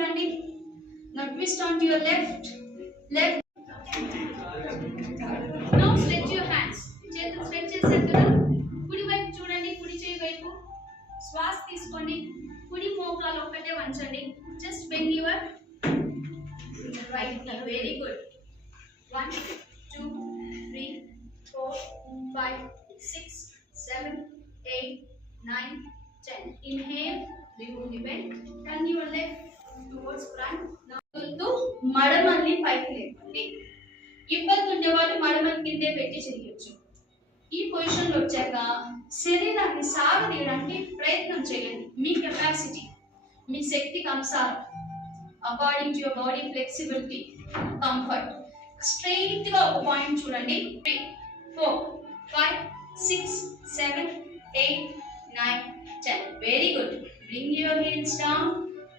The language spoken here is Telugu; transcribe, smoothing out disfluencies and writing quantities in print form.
చూడండి. Now twist onto your left. Now stretch your hands. చేతులు స్ట్రెచ్ చేశారు కదా. కుడి వైపు చూడండి, కుడి చేయి వైపు. శ్వాస తీసుకోండి. కుడి మోకాలు ఒక్కటే వంచండి. Just bend your right knee. Very good. 1, 2, 3, 4, 5, 6, 7, 8, 9, 10. Inhale, remove the bend. Turn your leg towards front. Now మడమల్ని పైకి లేపండి. ఇబ్బంది ఉండే వాళ్ళు మడమని కిందే పెట్టి చేయొచ్చు. ఈ పొజిషన్ లో వచ్చాక శరీరాన్ని సాగదీయడానికి ప్రయత్నం చేయండి. మీ కెపాసిటీ, మీ శక్తికి అనుసారం, according to your body flexibility, comfort. Straight గా ఒక పాయింట్ చూడండి. 3, 4, 5, 6, 7, 8, 9, 10. Very good. Bring your heels down.